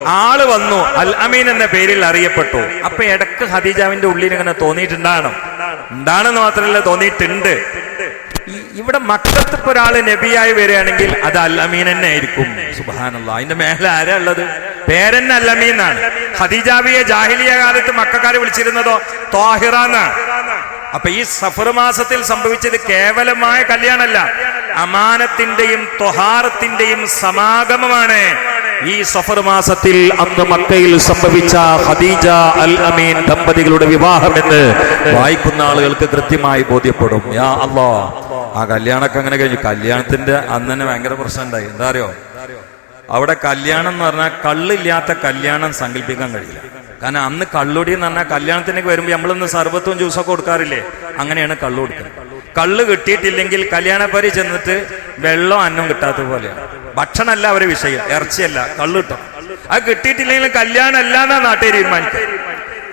ആള് വന്നു, അൽ അമീൻ എന്ന പേരിൽ അറിയപ്പെട്ടു. അപ്പൊ ഇടക്ക് ഖദീജാവിന്റെ ഉള്ളിൽ ഇങ്ങനെ ഉണ്ടാണെന്ന് മാത്രമല്ല തോന്നിയിട്ടുണ്ട്. ഇവിടെ മക്കത്ത് ഇപ്പൊ ഒരാള് നബിയായി വരികയാണെങ്കിൽ അത് അൽ അമീൻ തന്നെ ആയിരിക്കും. സുബ്ഹാനല്ലാഹ്. അതിന്റെ മേലെ ആരാ ഉള്ളത്? പേരെന്നെ അൽ അമീൻ എന്നാണ്. ഖദീജാവിയെ ജാഹിലിയ കാലത്ത് മക്കാര് വിളിച്ചിരുന്നതോ ത്വാഹിറ എന്നാണ്. അപ്പൊ ഈ സഫർ മാസത്തിൽ സംഭവിച്ചത് കേവലമായ കല്യാണമല്ല, അമാനത്തിന്റെയും ത്വഹാറത്തിന്റെയും സമാഗമമാണ്. ഈ സഫർ മാസത്തിൽ അന്ന് മക്കയിൽ സംഭവിച്ച ഖദീജ അൽ അമീൻ ദമ്പതികളുടെ വിവാഹമെന്ന് വായിക്കുന്ന ആളുകൾക്ക് കൃത്യമായി ബോധ്യപ്പെടും. യാ അല്ലാഹ്, ആ കല്യാണമൊക്കെ അങ്ങനെ കഴിഞ്ഞു. കല്യാണത്തിന്റെ അന്ന് തന്നെ ഭയങ്കര പ്രശ്നം ഉണ്ടായി. എന്താ അറിയോ? അവിടെ കല്യാണം എന്ന് പറഞ്ഞാൽ കള്ളില്ലാത്ത കല്യാണം സങ്കല്പിക്കാൻ കഴിയില്ല. കാരണം അന്ന് കള്ളുടി എന്ന് പറഞ്ഞാൽ കല്യാണത്തിനൊക്കെ വരുമ്പോൾ നമ്മളിന്ന് സർബത്തും ജ്യൂസൊക്കെ കൊടുക്കാറില്ലേ, അങ്ങനെയാണ് കള്ളു കൊടുക്കുന്നത്. കള്ള് കിട്ടിയിട്ടില്ലെങ്കിൽ കല്യാണപ്പരി ചെന്നിട്ട് വെള്ളം അന്നം കിട്ടാത്ത പോലെയാണ്. ഭക്ഷണമല്ല അവരെ വിഷയം, ഇറച്ചിയല്ല, കള്ളു കിട്ടും. അത് കിട്ടിയിട്ടില്ലെങ്കിൽ കല്യാണം അല്ല എന്നാ നാട്ടുകാർ തീരുമാനിക്കുക.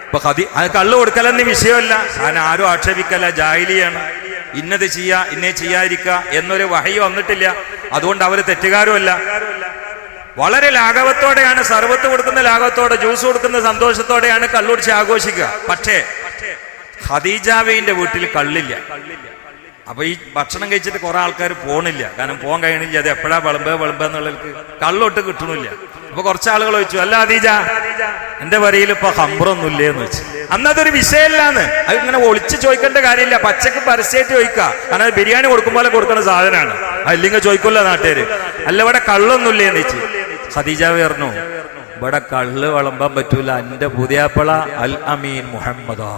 ഇപ്പൊ അത് കള്ളു കൊടുക്കലെന്ന് വിഷയമല്ല, കാരണം ആരും ആക്ഷേപിക്കല്ല, ജാഹിലിയാണ്. ഇന്നത് ചെയ്യാ ഇന്നേ ചെയ്യാതിരിക്കുക എന്നൊരു വഹയി വന്നിട്ടില്ല. അതുകൊണ്ട് അവര് തെറ്റുകാരുമല്ല. വളരെ ലാഘവത്തോടെയാണ് സർവത്ത് കൊടുക്കുന്ന ലാഘവത്തോടെ, ജ്യൂസ് കൊടുക്കുന്ന സന്തോഷത്തോടെയാണ് കള്ളുടിച്ച് ആഘോഷിക്കുക. പക്ഷേ ഖദീജാവിന്റെ വീട്ടിൽ കള്ളില്ല. അപ്പൊ ഈ ഭക്ഷണം കഴിച്ചിട്ട് കുറെ ആൾക്കാർ പോണില്ല, കാരണം പോകാൻ കഴിയണില്ല. അത് എപ്പോഴാ വിളമ്പ എന്നുള്ളവർക്ക് കള്ളൊട്ട് കിട്ടണില്ല. അപ്പൊ കുറച്ച് ആളുകൾ ചോദിച്ചു, അല്ല ഖദീജ, എന്റെ വരിയിൽ ഇപ്പൊ ഹംറൊന്നുമില്ലേന്ന് വെച്ചു. അന്നതൊരു വിഷയമില്ലാന്ന്. അത് ഇങ്ങനെ ഒളിച്ച് ചോദിക്കേണ്ട കാര്യമില്ല, പച്ചക്ക് പരസ്യമായിട്ട് ചോദിക്കുക. കാരണം അത് ബിരിയാണി കൊടുക്കുമ്പോൾ കൊടുക്കുന്ന സാധനമാണ്. അതില്ലെങ്കിൽ ചോദിക്കില്ല നാട്ടുകാര്. അല്ല ഇവിടെ കള്ളൊന്നുമില്ലേന്ന് വെച്ച്. ഖദീജ പറഞ്ഞു, ഇവിടെ കള്ള് വിളമ്പാൻ പറ്റൂല, എന്റെ പുതിയാപ്പള അൽ അമീൻ മുഹമ്മദാ.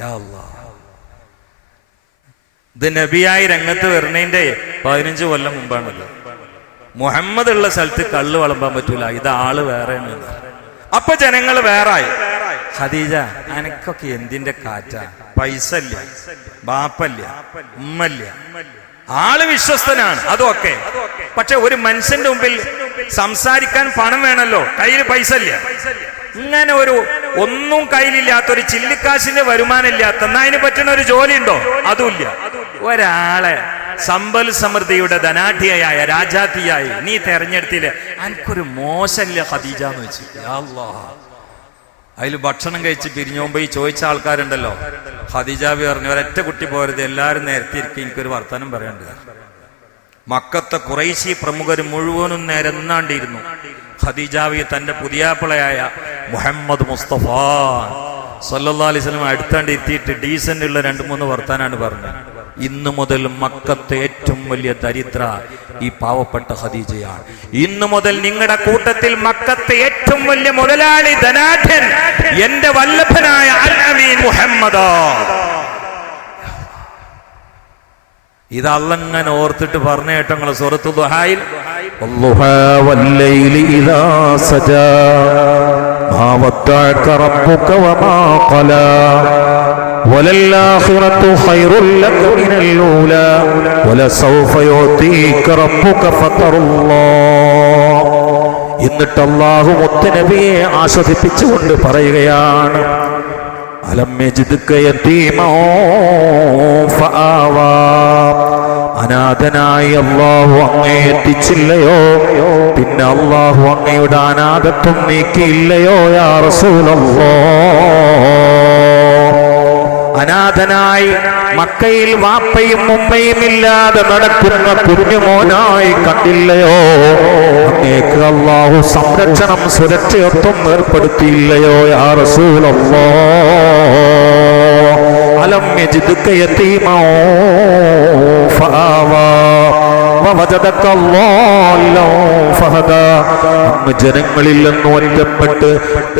യാ അല്ലാഹ്. ഇത് നബിയായി രംഗത്ത് വരുന്നതിന്റെ 15 കൊല്ലം മുമ്പാണല്ലോ. മുഹമ്മദ് ഉള്ള സ്ഥലത്ത് കള്ള് വിളമ്പാൻ പറ്റൂല, ഇത് ആള് വേറെയാണ്. അപ്പൊ ജനങ്ങൾ വേറായി. ഖദീജ, അനക്കൊക്കെ എന്തിന്റെ കാറ്റാ? പൈസ ഇല്ല, ബാപ്പല്ല, ഉമ്മല്ല, ആള് വിശ്വസ്തനാണ്, അതൊക്കെ. പക്ഷെ ഒരു മനുഷ്യന്റെ മുമ്പിൽ സംസാരിക്കാൻ പണം വേണല്ലോ, കയ്യിൽ പൈസ ഇല്ല. ഇങ്ങനെ ഒന്നും കയ്യിലില്ലാത്തൊരു ചില്ലിക്കാശിന്റെ വരുമാനം ഇല്ലാത്ത, എന്നാ അതിന് പറ്റുന്ന ഒരു ജോലി ഉണ്ടോ? അതുമില്ല. ഒരാളെ സമ്പൽ സമൃദ്ധിയുടെ ധനാഢ്യയായ രാജാത്തിയായി നീ തെരഞ്ഞെടുത്തില്ലേ, എനിക്കൊരു മോശമില്ല ഖദീജ എന്ന് വെച്ചു. അല്ലാഹ്. അതിൽ ഭക്ഷണം കഴിച്ച് പിരിഞ്ഞു പോകുമ്പോ ഈ ചോദിച്ച ആൾക്കാരുണ്ടല്ലോ, ഖദീജാബി പറഞ്ഞു, ഒരൊറ്റ കുട്ടി പോരുത്, എല്ലാവരും നേരത്തെ ഇരിക്കും, എനിക്കൊരു വർത്തമാനം പറയണ്ട. മക്കത്തെ ഖുറൈശി പ്രമുഖർ മുഴുവനും നേരെന്നാണ്ടിരുന്നു. ഖദീജാബി തന്റെ പുതിയാപ്പിളയായ മുഹമ്മദ് മുസ്തഫ സല്ലല്ലാഹു അലൈഹി വസല്ലം അടുത്താണ്ട് എത്തിയിട്ട് ഡീസന്റ് ഉള്ള 2-3 വർത്താനാണ് പറഞ്ഞത്. ഇന്നു മുതൽ മക്കത്തെ ഏറ്റവും വലിയ ദരിദ്ര ഈ പാവപ്പെട്ട ഖദീജയാണ്. ഇന്നു മുതൽ നിങ്ങളുടെ കൂട്ടത്തിൽ മക്കത്തെ ഏറ്റവും വലിയ മുതലാളി, ധനാഢ്യൻ എന്റെ വല്ലഭനായ അൽ അമീൻ മുഹമ്മദാ. ഇത് അള്ളങ്ങനെ ഓർത്തിട്ട് പറഞ്ഞ കേട്ടങ്ങള് സൂറത്തുൽ ദുഹായിൽ, വല്ലുഹാ വല്ലൈലി ഇദാ സജാ മാ വദ്ദഅക റബ്ബുക വമാ ഖലാ വലല്ലാഖിറതു ഖൈറുൽ ലക മിനൽ ഊലാ വലസൗഫ യുഅതീക റബ്ബുക ഫതറുല്ലാഹ്. എന്നിട്ട് അല്ലാഹു മുത്തനബിയെ ആശ്വസിപ്പിച്ചുകൊണ്ട് പറയുകയാണ്, അലം യജിദ്ക യതീമാ ഫആവാ. അനാഥനായി അല്ലാഹു അങ്ങയെ എത്തിച്ചില്ലയോ, പിന്നെ അല്ലാഹു അങ്ങയുടെ അനാഥത്വം നീക്കിയില്ലയോ യാ റസൂലല്ലാഹ്. അനാഥനായി മക്കയിൽ വാപ്പയും ഉമ്മയും ഇല്ലാതെ നടക്കുന്ന കുഞ്ഞുമോനായി കണ്ടില്ലയോ, അങ്ങേക്ക് അല്ലാഹു സംരക്ഷണം സുരക്ഷിതത്വം ഏർപ്പെടുത്തിയില്ലയോ യാ റസൂലല്ലാഹ്. അലം യജിദ്ക യതീമാ ഫആവാ വവജദക ളാല്ലൻ ഫഹദാ. അങ്ങ് ജനങ്ങളിൽ നിന്ന് ഒറ്റപ്പെട്ട്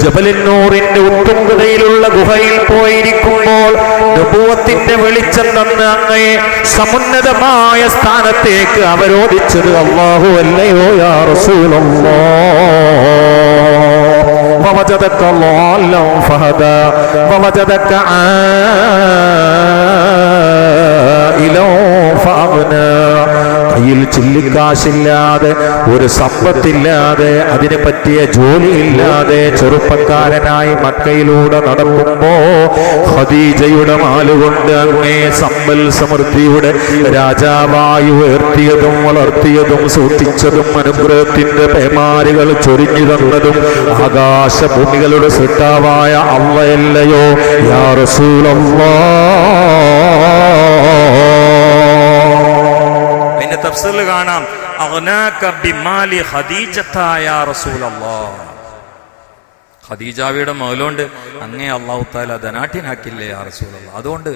ജബലുന്നൂറിന്റെ ഉത്തുംഗതയിലുള്ള ഗുഹയിൽ പോയിരിക്കുമ്പോൾ നബുവത്തിന്റെ വെളിച്ചം തന്ന് അങ്ങയെ സമുന്നതമായ സ്ഥാനത്തേക്ക് അവരോധിച്ചത് അല്ലാഹു അല്ലയോ യാ റസൂലല്ലാഹ്. ووجدك ضالا فهدى ووجدك عائلا فأغنى. കയ്യിൽ ചില്ലിക്കാശില്ലാതെ, ഒരു സമ്പത്തില്ലാതെ, അതിനെ പറ്റിയ ജോലിയില്ലാതെ ചെറുപ്പക്കാരനായി മക്കയിലൂടെ നടക്കുമ്പോ ഖദീജയുടെ മാലുകൊണ്ട് അങ്ങേ സമ്പൽ സമൃദ്ധിയുടെ രാജാവായി ഉയർത്തിയതും വളർത്തിയതും സൂക്ഷിച്ചതും അനുഗ്രഹത്തിന്റെ പേമാരികൾ ചൊരിഞ്ഞു തന്നതും ആകാശഭൂമികളുടെ സൃഷ്ടാവായ അല്ലാഹയല്ലയോ യാ റസൂലല്ലാഹ്. അതിന്റെ തഫ്സീറിൽ കാണാം അഗ്നാക ബിമാലി ഖദീജത യാ റസൂലല്ലാഹ്. ഖദീജാവിയുടെ മൗലോണ്ട് അങ്ങേ അല്ലാഹു തആല ധനാട്യനാക്കില്ലേ യാ റസൂലല്ലാഹ്. അതുകൊണ്ട്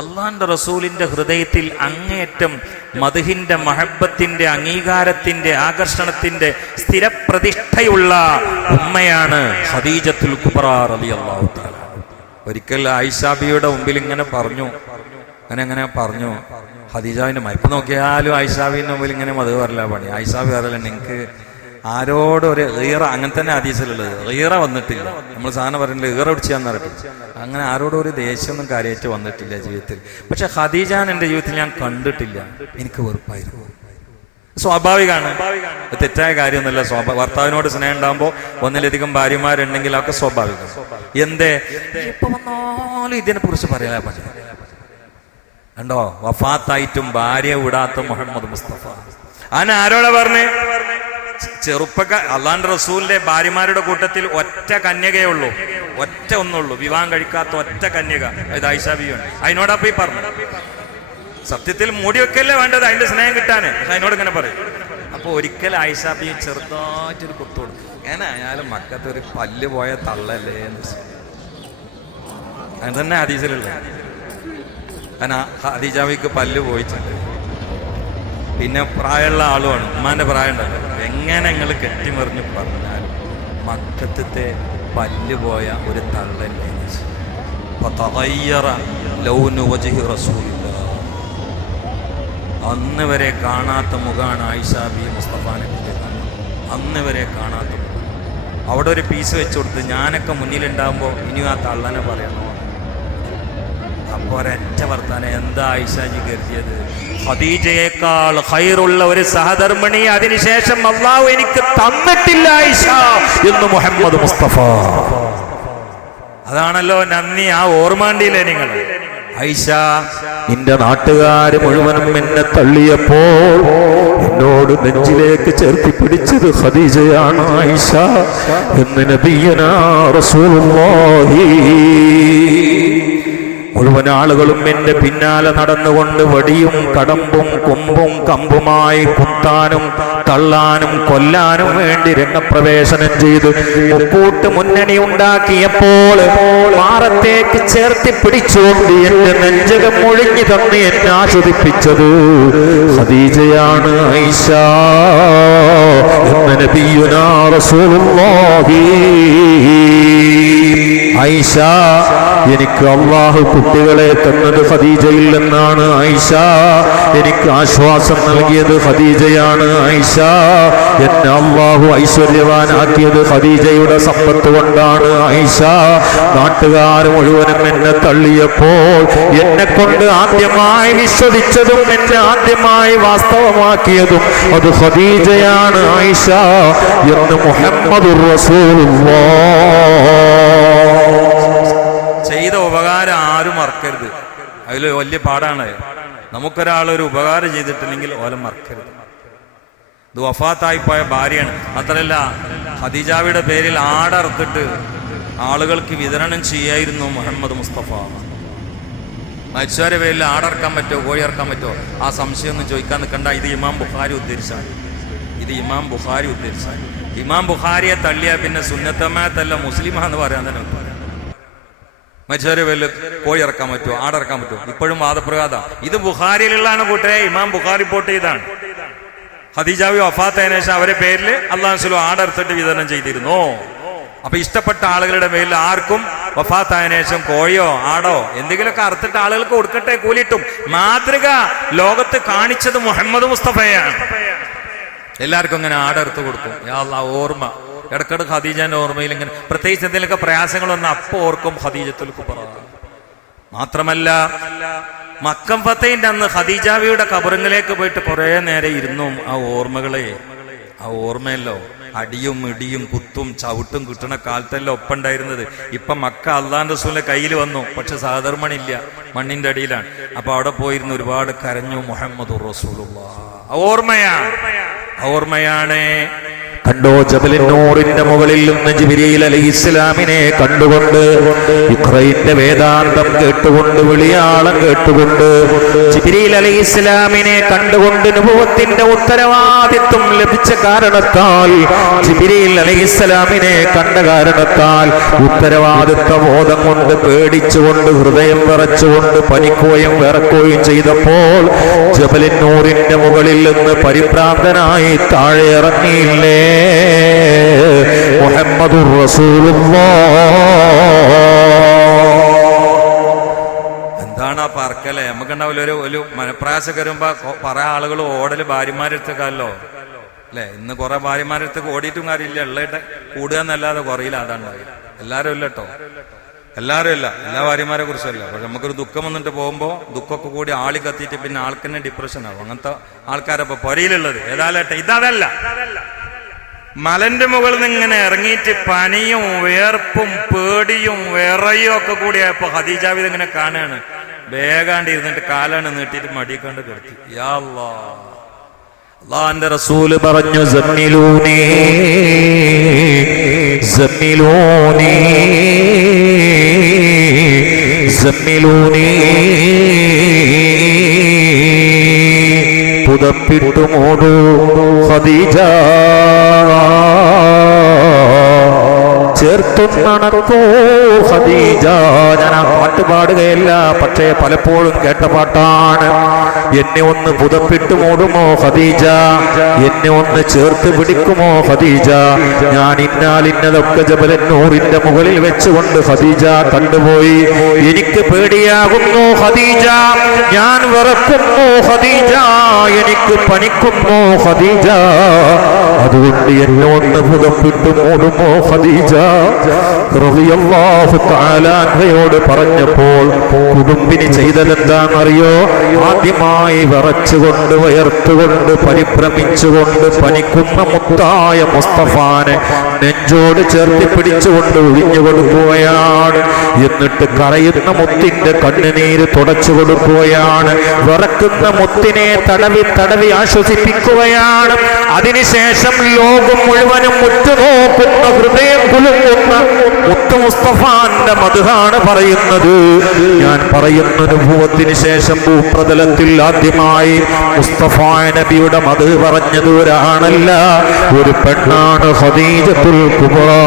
അള്ളാന്റെ റസൂലിന്റെ ഹൃദയത്തിൽ അങ്ങേയറ്റം മദ്ഹിന്റെ മഹബത്തിന്റെ അംഗീകാരത്തിന്റെ ആകർഷണത്തിന്റെ സ്ഥിരപ്രതിഷ്ഠയുള്ള ഉമ്മയാണ് ഖദീജത്തുൽ കുബ്ര റളിയല്ലാഹു തആല. ഒരിക്കൽ ആയിഷാബിയുടെ മുമ്പിൽ ഇങ്ങനെ പറഞ്ഞു ഖദീജാവിന്റെ മൈപ്പ് നോക്കിയാലും ആയിഷാബിന്റെ മുമ്പിൽ ഇങ്ങനെ മധു പറയില്ല പണി. ആയിഷാബി പറയല നിങ്ങൾക്ക് ആരോടൊരു ഈറ, അങ്ങനെ തന്നെ ഹദീസിലുള്ളത്, ഈറ വന്നിട്ടില്ല. നമ്മൾ സാധനം പറയുന്നത് ഈറ പിടിച്ചാന്ന് പറയും. അങ്ങനെ ആരോടും ഒരു ദേഷ്യമൊന്നും കാര്യമായിട്ട് വന്നിട്ടില്ല ജീവിതത്തിൽ. പക്ഷെ ഖദീജാൻ എൻ്റെ ജീവിതത്തിൽ ഞാൻ കണ്ടിട്ടില്ല. എനിക്ക് വെറുപ്പായിരുന്നു. സ്വാഭാവികമാണ്, തെറ്റായ കാര്യമൊന്നുമല്ല. ഭർത്താവിനോട് സ്നേഹം ഉണ്ടാകുമ്പോൾ ഒന്നിലധികം ഭാര്യമാരുണ്ടെങ്കിൽ അതൊക്കെ സ്വാഭാവികം. എന്തേ ഇപ്പൊ വന്നാലും ഇതിനെ കുറിച്ച് പറയാൻ പറ്റില്ല. കണ്ടോ, വഫാത്തായിട്ടും ഭാര്യ വിടാത്ത മുഹമ്മദ് മുസ്തഫ. അങ്ങനെ ആരോടാ പറഞ്ഞേ? അള്ളാന്റെ റസൂലിന്റെ ഭാര്യമാരുടെ കൂട്ടത്തിൽ ഒറ്റ കന്യകയേ ഉള്ളൂ, ഒറ്റ ഒന്നുള്ളൂ, വിവാഹം കഴിക്കാത്ത ഒറ്റ കന്യക, അത് ആയിഷാ ബീവിയാണ്. അതിനോടൊപ്പം ഈ പറഞ്ഞു. സത്യത്തിൽ മൂടിവെക്കല്ലേ വേണ്ടത് അതിന്റെ സ്നേഹം കിട്ടാന്. പക്ഷെ അതിനോട് ഇങ്ങനെ പറയും. അപ്പൊ ഒരിക്കൽ ആയിഷാ ബീവി ചെറുതായിട്ടൊരു കുത്തു കൊടുക്കും. അങ്ങനെ ആയാലും മക്കത്തൊരു പല്ല് പോയ തള്ളല്ലേ എന്ന്. അങ്ങനെ തന്നെ ഹദീസിലല്ലേ. കാരണം ഖദീജാവിക്ക് പല്ല് പോയിട്ടുണ്ട്. പിന്നെ പ്രായമുള്ള ആളുമാണ്, ഉമ്മാന്റെ പ്രായം ഉണ്ടല്ലോ. എങ്ങനെ നിങ്ങൾ കെട്ടിമറിഞ്ഞ് പറഞ്ഞാൽ മക്കത്തെ പല്ല് പോയ ഒരു തള്ളല്ലേ. അന്ന് വരെ കാണാത്ത മുഖാണ് ആയിഷാ ബി മുസ്തഫാനെ. അന്ന് വരെ കാണാത്ത മുഖം. അവിടെ ഒരു പീസ് വെച്ച് കൊടുത്ത് ഞാനൊക്കെ മുന്നിലുണ്ടാകുമ്പോൾ ഇനിയും ആ തള്ളനെ പറയണോ? അപ്പൊ ഒരൊറ്റ വർത്താനം. എന്താ ആയിഷാജി കരുതിയത്? ഖദീജയേക്കാൾ ഖൈറുള്ള ഒരു സഹധർമ്മിണി അതിനുശേഷം അല്ലാഹു എനിക്ക് തന്നിട്ടില്ല ആയിഷ എന്ന് മുഹമ്മദ് മുസ്തഫ. അതാണല്ലോ നന്ദി. ആ ഓർമ്മണ്ടിയില്ലേ നിങ്ങൾ? ആയിഷ, നിന്റെ നാട്ടുകാര് മുഴുവനും എന്നെ തള്ളിയപ്പോൾ എന്നോട് നെഞ്ചിലേക്ക് ചേർത്തി പിടിച്ചത് ഖദീജയാണ് ആയിഷ എന്ന് നബിയനാ റസൂലുള്ളാഹി. മുഴുവൻ ആളുകളും എന്റെ പിന്നാലെ നടന്നുകൊണ്ട് വടിയും കടമ്പും കൊമ്പും കമ്പുമായി കുത്താനും തള്ളാനും കൊല്ലാനും വേണ്ടി രംഗപ്രവേശനം ചെയ്ത് മുക്കൂട്ട് മുന്നണി ഉണ്ടാക്കിയപ്പോൾ മാറത്തേക്ക് ചേർത്തി പിടിച്ചുകൊണ്ട് എന്റെ നെഞ്ചകം ഒഴിഞ്ഞു തന്ന് എന്നെ ആസ്വദിപ്പിച്ചത് ഖദീജയാണ് ആയിഷ എന്ന നബിയുനാ റസൂലുള്ളാഹി. ആയിഷ, എനിക്ക് അല്ലാഹു കുട്ടികളെ തന്നത് ഖദീജയിൽ നിന്നാണ് ആയിഷ. എനിക്ക് ആശ്വാസം നൽകിയത് ഖദീജയാണ് ആയിഷ. എന്നെ അല്ലാഹു ഐശ്വര്യവാനാക്കിയത് ഖദീജയുടെ സമ്പത്ത് കൊണ്ടാണ് ആയിഷ. നാട്ടുകാർ മുഴുവനും എന്നെ തള്ളിയപ്പോൾ എന്നെ കൊണ്ട് ആദ്യമായി വിശ്വസിച്ചതും എന്നെ ആദ്യമായി വാസ്തവമാക്കിയതും അത് ഖദീജയാണ് ആയിഷ എന്ന് മുഹമ്മദുർ റസൂലുള്ളാഹ്. ചെയ്ത ഉപകാരം ആരും മറക്കരുത്. അതിൽ വലിയ പാടാണ്. നമുക്കൊരാളൊരു ഉപകാരം ചെയ്തിട്ടില്ലെങ്കിൽ ഓലം മറക്കരുത്. ഇത് വഫാത്തായി പോയ ഭാര്യയാണ്. മാത്രമല്ല ഖദീജാവിയുടെ പേരിൽ ആടറുത്തിട്ട് ആളുകൾക്ക് വിതരണം ചെയ്യായിരുന്നു മുഹമ്മദ് മുസ്തഫ. മരിച്ചവരെ പേരിൽ ആടറക്കാൻ പറ്റുമോ, കോഴി ഇറക്കാൻ പറ്റുമോ? ആ സംശയമൊന്നും ചോദിക്കാൻ നിൽക്കണ്ട. ഇത് ഇമാം ബുഖാരി ഉദ്ധരിച്ചാണ്. ഇമാം ബുഖാരിയെ തള്ളിയാൽ പിന്നെ സുന്നത്തമാത്തല്ല മുസ്ലിമാന്ന് പറയാൻ തന്നെ. മരിച്ചവരെ പേരിൽ കോഴി ഇറക്കാൻ പറ്റുമോ, ആടിറക്കാൻ പറ്റുമോ? ഇപ്പോഴും വാദപ്രകാത. ഇത് ബുഖാരിയിലുള്ളതാണ് കൂട്ടരെ. ഇമാം ബുഖാരി റിപ്പോർട്ട് ചെയ്താണ്. ഖദീജാവി വഫാത്തതിനു ശേഷം അവരെ പേരിൽ അല്ലാഹു റസൂൽ ആടർത്തിട്ട് വിതരണം ചെയ്തിരുന്നു. അപ്പൊ ഇഷ്ടപ്പെട്ട ആളുകളുടെ പേരിൽ ആർക്കും വഫാത്തതിനു ശേഷം കോഴിയോ ആടോ എന്തെങ്കിലുമൊക്കെ അറുത്തിട്ട് ആളുകൾക്ക് കൊടുക്കട്ടെ, കൂലിട്ടും. മാതൃക ലോകത്ത് കാണിച്ചത് മുഹമ്മദ് മുസ്തഫയാണ്. എല്ലാവർക്കും ഇങ്ങനെ ആടർത്ത് കൊടുക്കും. യാ അല്ലാഹ്, ഓർമ്മ ഇടക്കിടക്ക് ഖദീജന്റെ ഓർമ്മയിൽ ഇങ്ങനെ പ്രത്യേകിച്ച് എന്തെങ്കിലുമൊക്കെ പ്രയാസങ്ങൾ വന്ന അപ്പൊ ഓർക്കും ഖദീജത്തുൽ കുബ്ര. മാത്രമല്ല മക്കം ഫത്തഹിന്റെ അന്ന് ഖദീജാവിയുടെ ഖബറിലേക്ക് പോയിട്ട് കുറെ നേരം ഇരുന്നു. ആ ഓർമ്മയല്ലോ, അടിയും ഇടിയും കുത്തും ചവിട്ടും കിട്ടുന്ന കാലത്തല്ലോ ഒപ്പുണ്ടായിരുന്നത്. ഇപ്പൊ മക്ക അള്ളാന്റെ റസൂലിന്റെ കയ്യിൽ വന്നു, പക്ഷെ സഹധർമ്മണില്ല, മണ്ണിന്റെ അടിയിലാണ്. അപ്പൊ അവിടെ പോയിരുന്ന് ഒരുപാട് കരഞ്ഞു. മുഹമ്മദുർ റസൂലുള്ളാഹ് ഓർമ്മയാണ്. കണ്ടോ, ജബലിൻ നൂറിന്റെ മുകളിൽ നിന്ന് ജിബ്രീൽ അലൈഹിസ്സലാമിനെ കണ്ടുകൊണ്ട്, ഇഖ്റയിന്റെ വേദാന്തം കേട്ടുകൊണ്ട്, വിളിയാളം കേട്ടുകൊണ്ട്, ജിബ്രീൽ അലൈഹിസ്സലാമിനെ കണ്ടുകൊണ്ട് നുബുവത്തിന്റെ ഉത്തരവാദിത്വം ലഭിച്ച കാരണത്താൽ, ജിബ്രീൽ അലൈഹിസ്സലാമിനെ കണ്ട കാരണത്താൽ ഉത്തരവാദിത്വ ബോധം കൊണ്ട് പേടിച്ചുകൊണ്ട്, ഹൃദയം വിറച്ചുകൊണ്ട്, പനിക്കുകയും വിറക്കുകയും ചെയ്തപ്പോൾ ജബലിൻ നൂറിന്റെ മുകളിൽ നിന്ന് പരിഭ്രാന്തനായി താഴെ ഇറങ്ങിയില്ലേ മുഹമ്മദുർ റസൂലുള്ളാഹ്. എന്താണ് ആ പറക്കല്ലേ? നമുക്കുണ്ടാവില്ല ഒരു മനപ്രയാസൊക്കെ വരുമ്പോ കുറെ ആളുകൾ ഓടല് ഭാര്യമാരെടുത്തേക്കല്ലോ അല്ലെ? ഇന്ന് കുറെ ഭാര്യമാരെടുത്തേക്ക് ഓടിയിട്ടും കാര്യമില്ല, ഉള്ളയിട്ട് കൂടുക എന്നല്ലാതെ കുറയില്ല. അതാണ് എല്ലാരും ഇല്ല കേട്ടോ, എല്ലാവരും ഇല്ല, എല്ലാ ഭാര്യമാരെ കുറിച്ചല്ല. പക്ഷെ നമുക്കൊരു ദുഃഖം വന്നിട്ട് പോകുമ്പോ ദുഃഖമൊക്കെ കൂടി ആളി കത്തിയിട്ട് പിന്നെ ആൾക്ക് തന്നെ ഡിപ്രഷൻ ആവും. അങ്ങനത്തെ ആൾക്കാരപ്പൊ പൊരയിലുള്ളത്. ഏതായാലട്ടെ, ഇതല്ല. മലന്റെ മുകളിൽ നിന്ന് ഇങ്ങനെ ഇറങ്ങിയിട്ട് പനിയും വേർപ്പും പേടിയും വിറയും ഒക്കെ കൂടിയായപ്പോ ഖദീജാവിത് ഇങ്ങനെ കാണുകയാണ്. വേഗാണ്ട് ഇരുന്നിട്ട് കാലാണ് നീട്ടിയിട്ട് മടിക്കണ്ട് കിടത്തി. യാ അല്ലാഹ്, അല്ലാഹുവിന്റെ റസൂല് പറഞ്ഞു, സമ്മിലൂനി സമ്മിലൂനി സമ്മിലൂനി, പുതപ്പിട്ടു മൂടൂ ഖദീജ, ചേർത്തുണക്കോ ഖദീജ. ഞാൻ ആ പാട്ട് പാടുകയല്ല, പക്ഷേ പലപ്പോഴും കേട്ട പാട്ടാണ്. എന്നെ ഒന്ന് പുതപ്പിട്ട് മൂടുമോ ഖദീജ, എന്നെ ഒന്ന് ചേർത്ത് പിടിക്കുമോ ഖദീജ. ഞാൻ ഇന്നാലിന്നതൊക്കെ ജബലൻ നൂറിന്റെ മുകളിൽ വെച്ചുകൊണ്ട് ഖദീജ കണ്ടുപോയി. എനിക്ക് പേടിയാകുന്നു ഖദീജ, ഞാൻ വിറക്കുന്നു ഖദീജ, എനിക്ക് പനിക്കുന്നു ഖദീജ. അതുകൊണ്ട് എന്നെ ഒന്ന് പുതപ്പിട്ട് മൂടുമോ ഖദീജ റളിയല്ലാഹു തആല അൻഹയോട് പറഞ്ഞപ്പോൾ കുടുംബിനി ചെയ്തതെന്താണെന്നറിയോ? ആദ്യമായി വിറച്ചുകൊണ്ട്, വയർത്തുകൊണ്ട്, പരിഭ്രമിച്ചുകൊണ്ട് പനിക്കുന്ന മുത്തായ മുസ്തഫാനെ നെഞ്ചോട് ചേർത്തി പിടിച്ചുകൊണ്ട് ഒഴിഞ്ഞു കൊടുക്കുകയാണ്. എന്നിട്ട് കരയുന്ന മുത്തിന്റെ കണ്ണുനീര് തുടച്ചു കൊടുക്കുകയാണ്. വിറക്കുന്ന മുത്തിനെ തടവി തടവി ആശ്വസിപ്പിക്കുകയാണ്. അതിനുശേഷം ലോകം മുഴുവനും ഉറ്റുനോക്കുന്ന, ഹൃദയം കുലുങ്ങുന്ന മുത്ത് മുസ്തഫാന്റെ മദ്ഹാണ് പറയുന്നത്. ഞാൻ പറയുന്ന അനുഭവത്തിന് ശേഷം ഭൂപ്രതലത്തിൽ ആദ്യമായി മുസ്തഫ നബിയുടെ മദ്ഹ് പറഞ്ഞത് ഒരാണല്ല, ഒരു പെണ്ണാണ്. ഖദീജത്തുൽ കുബ്രാ.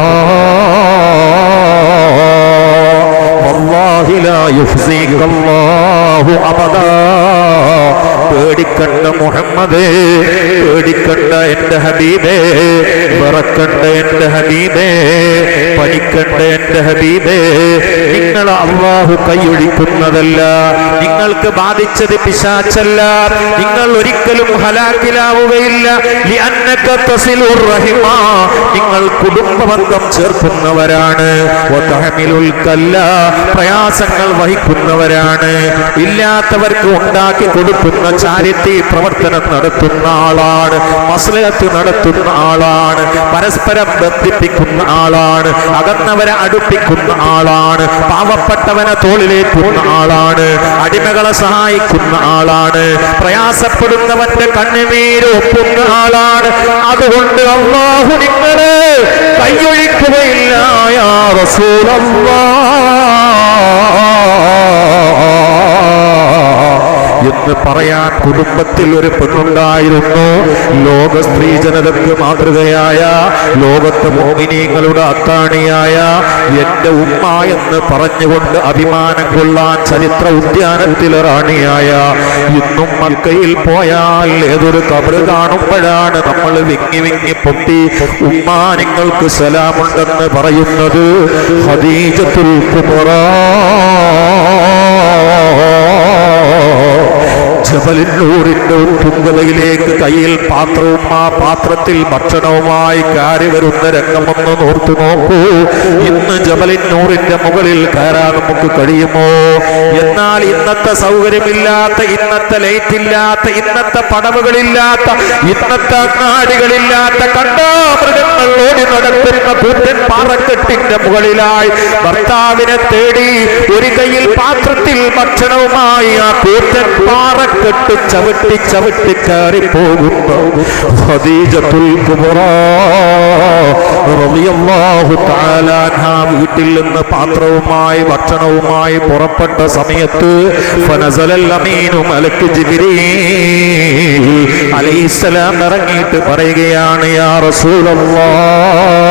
വല്ലാഹി ലാ യുഖ്സികല്ലാഹു അബദാ. പേടിക്കണ്ട മുഹമ്മദേ, പേടിക്കണ്ട എന്റെ ഹബീബേ, വിറക്കണ്ട എന്റെ ഹബീബേ, പനിക്കണ്ട എന്റെ ഹബീബേ. നിങ്ങൾ അല്ലാഹു കൈയൊഴിക്കുന്നതല്ല, നിങ്ങൾക്ക് ബാധിച്ചത് പിശാചല്ല, നിങ്ങൾ ഒരിക്കലും ഹലാക്കിലാവുകയില്ല. ലിഅന്നക തസിലുർ റഹിമ, നിങ്ങൾ കുടുംബബന്ധം ചേർക്കുന്നവരാണ്. വതഹമിലുൽ കല്ല, പ്രയാസങ്ങൾ വഹിക്കുന്നവരാണ്. ഇല്ലാത്തവർക്ക് ഉണ്ടാക്കി കൊടുക്കുന്ന ചാരിറ്റി പ്രവർത്തനം നടത്തുന്ന ആളാണ്, മസ്ലഹത്ത് നടത്തുന്ന ആളാണ്, പരസ്പരം ബന്ധിപ്പിക്കുന്ന ആളാണ്, അകന്നവരെ അടുപ്പിക്കുന്ന ആളാണ്, പാവപ്പെട്ടവനെ തോളിലേറ്റുന്ന ആളാണ്, അടിമകളെ സഹായിക്കുന്ന ആളാണ്, പ്രയാസപ്പെടുന്നവന്റെ കണ്ണുനീര് ഒപ്പുന്ന ആളാണ്. അതുകൊണ്ട് അല്ലാഹു നിങ്ങളെ കൈയൊഴിക്കുകയില്ല യാ റസൂലല്ലാഹ് എന്ന് പറയാൻ കുടുംബത്തിൽ ഒരു പെണ്ണുണ്ടായിരുന്നു. ലോക സ്ത്രീ ജനതയ്ക്ക് മാതൃകയായ, ലോകത്തെ മോഹിനീങ്ങളുടെ അത്താണിയായ എന്റെ ഉമ്മ എന്ന് പറഞ്ഞുകൊണ്ട് അഭിമാനം കൊള്ളാൻ ചരിത്ര ഉദ്യാനത്തിലെ റാണിയായ, ഇന്നും മക്കയിൽ പോയാൽ ഏതൊരു ഖബർ കാണുമ്പോഴാണ് നമ്മൾ വിങ്ങി വിങ്ങി പൊട്ടി ഉമ്മ നിങ്ങൾക്ക് സലാമുണ്ടെന്ന് പറയുന്നത്. ഖദീജത്തുൽ കുബ്രാ. ജബലിന്നൂറിന്റെ ഉത്തുംഗതയിലേക്ക് കയ്യിൽ പാത്രവും ആ പാത്രത്തിൽ ഭക്ഷണവുമായി കയറി വരുന്ന രംഗമൊന്ന് ഓർത്തു നോക്കൂ. ഇന്ന് ജബലിന്നൂറിന്റെ മുകളിൽ കയറാൻ നമുക്ക് കഴിയുമോ? എന്നാൽ ഇന്നത്തെ സൗകര്യമില്ലാത്ത, ഇന്നത്തെ ലൈറ്റ് ഇല്ലാത്ത, ഇന്നത്തെ പടവുകളില്ലാത്ത, ഇന്നത്തെ അങ്ങാടികളില്ലാത്ത, കണ്ടാമൃഗങ്ങൾ ഓടി നടത്തുന്ന കൂറ്റൻ പാറക്കെട്ടിന്റെ മുകളിലായി ഭർത്താവിനെ തേടി ഒരു കയ്യിൽ പാത്രത്തിൽ ഭക്ഷണവുമായി ആ കൂറ്റൻ പാറക്കെട്ട് ചവിട്ടി ചവിട്ടി കയറി പോകുന്നു ഖദീജത്തുൽ കുബ്രാ റളിയല്ലാഹു തആല അൻഹാ വീട്ടിൽ നിന്ന് പാത്രവുമായി ഭക്ഷണവുമായി പുറപ്പെട്ട സമയത്ത് ഫനസലൽ അമീനു മലക്ക് ജിബ്രീൽ അലൈഹിസ്സലാം ഇറങ്ങിയിട്ട് പറയുകയാണ്, യാ റസൂലല്ലാഹ്,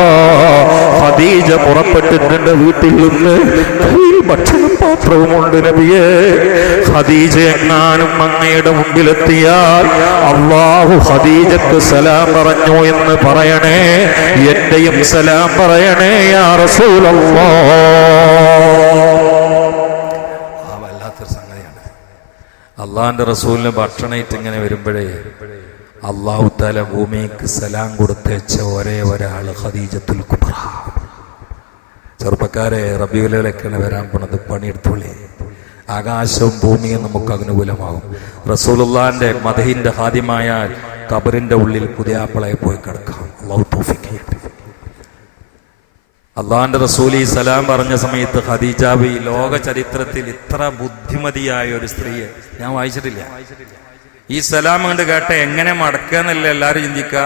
ഖദീജ പുറപ്പെട്ടിട്ടുണ്ട് വീട്ടിൽ നിന്ന്, കയ്യിൽ ഭക്ഷണ പാത്രവുമുണ്ട് നബിയേ. ഖദീജ എങ്ങാനും അങ്ങയുടെ മുമ്പിലെത്തിയാൽ അല്ലാഹു ഖദീജക്ക് സലാം പറഞ്ഞു എന്ന് പറയണേ, എന്റെയും സലാം പറയണേ യാ റസൂലല്ലാഹ്. വല്ലാത്തൊരു സംഗതിയാണ്. അള്ളാഹിന്റെ റസൂലിന് ഭക്ഷണമായിട്ട് ഇങ്ങനെ വരുമ്പോഴേ അള്ളാഹു തആല ഭൂമിക്ക് സലാം കൊടുത്തേച്ച ഒരേ ഒരാള് ഖദീജത്തുൽ കുബ്രാ. ചെറുപ്പക്കാരെ, റബീഉൽ-അവ്വലൊക്കെയാണ് വരാൻ പോണത്, പണിയെടുത്തോളേ. ആകാശവും ഭൂമിയും നമുക്ക് അനുകൂലമാകും. റസൂലുള്ളാഹിന്റെ മദഹിന്റെ ഹാദിമായാൽ ഖബറിന്റെ ഉള്ളിൽ പുതിയാപ്പളയെ പോയി കിടക്കാം. അല്ലാഹു തൗഫീഖ് ചെയ്യട്ടെ. അള്ളാഹിന്റെ റസൂൽ ഈ സലാം പറഞ്ഞ സമയത്ത് ഖദീജ ബി ലോക ചരിത്രത്തിൽ ഇത്ര ബുദ്ധിമതിയായ ഒരു സ്ത്രീയെ ഞാൻ വായിച്ചിട്ടില്ല. ഈ സലാം കണ്ട് കേട്ട എങ്ങനെ മടക്കുക എന്നല്ല എല്ലാവരും ചിന്തിക്കുക.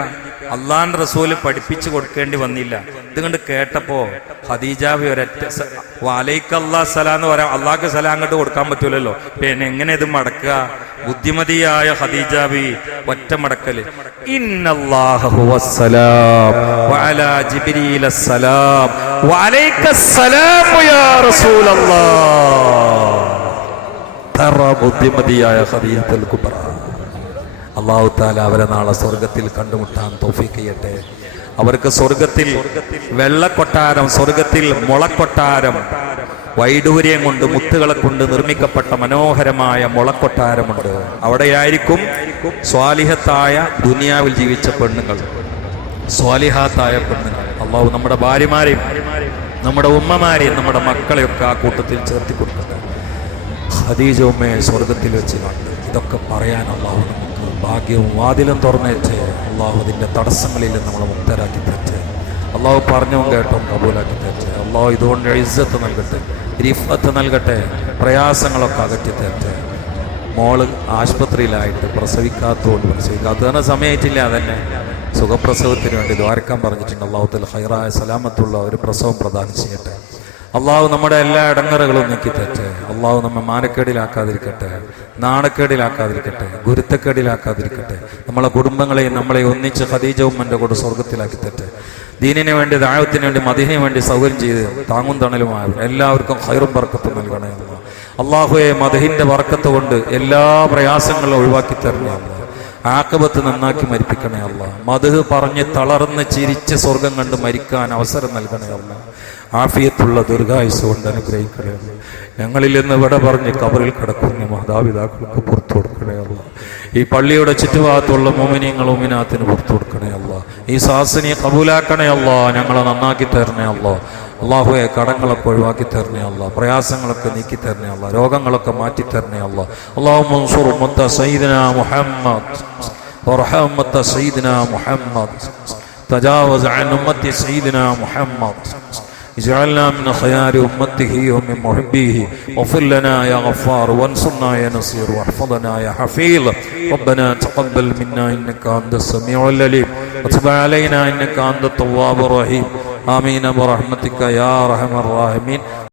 അള്ളാഹിന്റെ റസൂല് പഠിപ്പിച്ചു കൊടുക്കേണ്ടി വന്നില്ല. ഇത് കണ്ട് കേട്ടപ്പോ ഖദീജ ബി ഒരൊറ്റ വലൈക്കല്ലാ സലാം എന്ന് പറയാം, അള്ളാഹ്ക്ക് സലാം അങ്ങോട്ട് കൊടുക്കാൻ പറ്റൂലല്ലോ, പിന്നെ എങ്ങനെ ഇത് മടക്കുക? ബുദ്ധിമതിയായ ഖദീജ ബി ഒറ്റ മടക്കല്. ഇന്നല്ലാഹു ഹുവസ്സലാം വഅലാ ജിബ്രീലസ്സലാം വഅലൈക്കസ്സലാം യാ റസൂലല്ലാഹ്. ബുദ്ധിമതിയായ ഖദീജത്തുൽ കുബ്രാ. അല്ലാഹു തആല അവരെ നാളെ സ്വർഗത്തിൽ കണ്ടുമുട്ടാൻ തൗഫീഖ് ചെയ്യട്ടെ. അവർക്ക് സ്വർഗത്തിൽ വെള്ളക്കൊട്ടാരം, സ്വർഗത്തിൽ മുളക്കൊട്ടാരം, വൈഡൂര്യം കൊണ്ട് മുത്തുകളെ കൊണ്ട് നിർമ്മിക്കപ്പെട്ട മനോഹരമായ മുളക്കൊട്ടാരമുണ്ട്. അവിടെയായിരിക്കും സ്വാലിഹത്തായ ദുനിയാവിൽ ജീവിച്ച പെണ്ണുങ്ങൾ, സ്വാലിഹാത്തായ പെണ്ണുങ്ങൾ. അല്ലാഹു നമ്മുടെ ഭാര്യമാരെയും നമ്മുടെ ഉമ്മമാരെയും നമ്മുടെ മക്കളെയൊക്കെ ആ കൂട്ടത്തിൽ ചേർത്തി കൊടുക്കട്ടെ. ഖദീജ ഉമ്മയെ സ്വർഗത്തിൽ വെച്ച് കണ്ട് ഇതൊക്കെ പറയാൻ അല്ലാഹു നമുക്ക് ഭാഗ്യവും വാതിലും തുറന്നേറ്റ് അല്ലാഹു അതിൻ്റെ തടസ്സങ്ങളിൽ നമ്മളെ മുക്തരാക്കി തരട്ടെ. അല്ലാഹു പറഞ്ഞവും കേട്ടോ കബൂലാക്കി തരട്ടെ. അല്ലാഹു ഇതുകൊണ്ട് ഇസ്സത്ത് നൽകട്ടെ, റിഫത്ത് നൽകട്ടെ, പ്രയാസങ്ങളൊക്കെ അകറ്റി തരട്ടെ. മോള് ആശുപത്രിയിലായിട്ട് പ്രസവിക്കാത്തതിന് സമയമായിട്ടില്ല, അതന്നെ സുഖപ്രസവത്തിന് വേണ്ടി ദ്വാരക്കാൻ പറഞ്ഞിട്ടുണ്ട്. അല്ലാഹു തആല ഖൈറായ സലാമത്തുള്ള ഒരു പ്രസവം പ്രദാനം ചെയ്യട്ടെ. അള്ളാഹു നമ്മുടെ എല്ലാ ഇടങ്ങറുകളും നീക്കി തരട്ടെ. അള്ളാഹു നമ്മെ മാനക്കേടിലാക്കാതിരിക്കട്ടെ, നാണക്കേടിലാക്കാതിരിക്കട്ടെ, ഗുരുത്തക്കേടിലാക്കാതിരിക്കട്ടെ. നമ്മളെ കുടുംബങ്ങളെയും നമ്മളെ ഒന്നിച്ച് ഖദീജ ഉമ്മന്റെ കൂടെ സ്വർഗത്തിലാക്കി തരട്ടെ. ദീനിന് വേണ്ടി, ദഅവത്തിന് വേണ്ടി, മദീനയ്ക്ക് വേണ്ടി സൗകര്യം ചെയ്ത് താങ്ങും തണലുമായ എല്ലാവർക്കും ഖൈറും ബർക്കത്തും നൽകണേ അല്ലാഹ്. അള്ളാഹുവെ, മദഹിന്റെ ബർക്കത്ത് കൊണ്ട് എല്ലാ പ്രയാസങ്ങളും ഒഴിവാക്കി തരണേ അല്ലാഹ്. ആഖിബത്ത് നന്നാക്കി മരിപ്പിക്കണേ അല്ലാഹ്. മദ്ഹ് പറഞ്ഞ് തളർന്ന് ചിരിച്ച് സ്വർഗം കണ്ട് മരിക്കാൻ അവസരം നൽകണേ അല്ലാഹ്. ആഫിയത്തുള്ള ദീർഘായുസ് കൊണ്ട് അനുഗ്രഹിക്കണേ അല്ലാഹ്. ഞങ്ങളിൽ നിന്ന് ഇവിടെ പറഞ്ഞ് കബറിൽ കിടക്കുന്ന മാതാപിതാക്കൾക്ക് പുറത്തു കൊടുക്കണേ അല്ലാഹ്. ഈ പള്ളിയുടെ ചുറ്റുഭാഗത്തുള്ള മുഅ്മിനീങ്ങൾ മുഅ്മിനാത്തിന് പുറത്തു കൊടുക്കണേ അല്ലാഹ്. ഈ സാസനിയെ കബൂലാക്കണേ അല്ലാഹ്. ഞങ്ങളെ നന്നാക്കി തരണേ അല്ലാഹ്. അള്ളാഹുവെ, കടങ്ങളൊക്കെ ഒഴിവാക്കി തരണേ അല്ലാഹ്. പ്രയാസങ്ങളൊക്കെ നീക്കി തരണേ അല്ലാഹ്. രോഗങ്ങളൊക്കെ മാറ്റി തരണേ അല്ലാഹ്. അല്ലാഹുമ്മ അൻസുർ ഉമ്മത്ത സയ്യിദിനാ മുഹമ്മദ് വറഹം ഉമ്മത്ത സയ്യിദിനാ മുഹമ്മദ് തജാവസ് അൻ ഉമ്മത്തി സയ്യിദിനാ മുഹമ്മദ് اجعلنا من خيار أمته ومن محبيه واغفر لنا يا غفار وانصرنا يا نصير واحفظنا يا حفيظ. ربنا تقبل منا إنك أنت السميع العليم وتب علينا إنك أنت التواب الرحيم. آمين برحمتك يا أرحم الراحمين.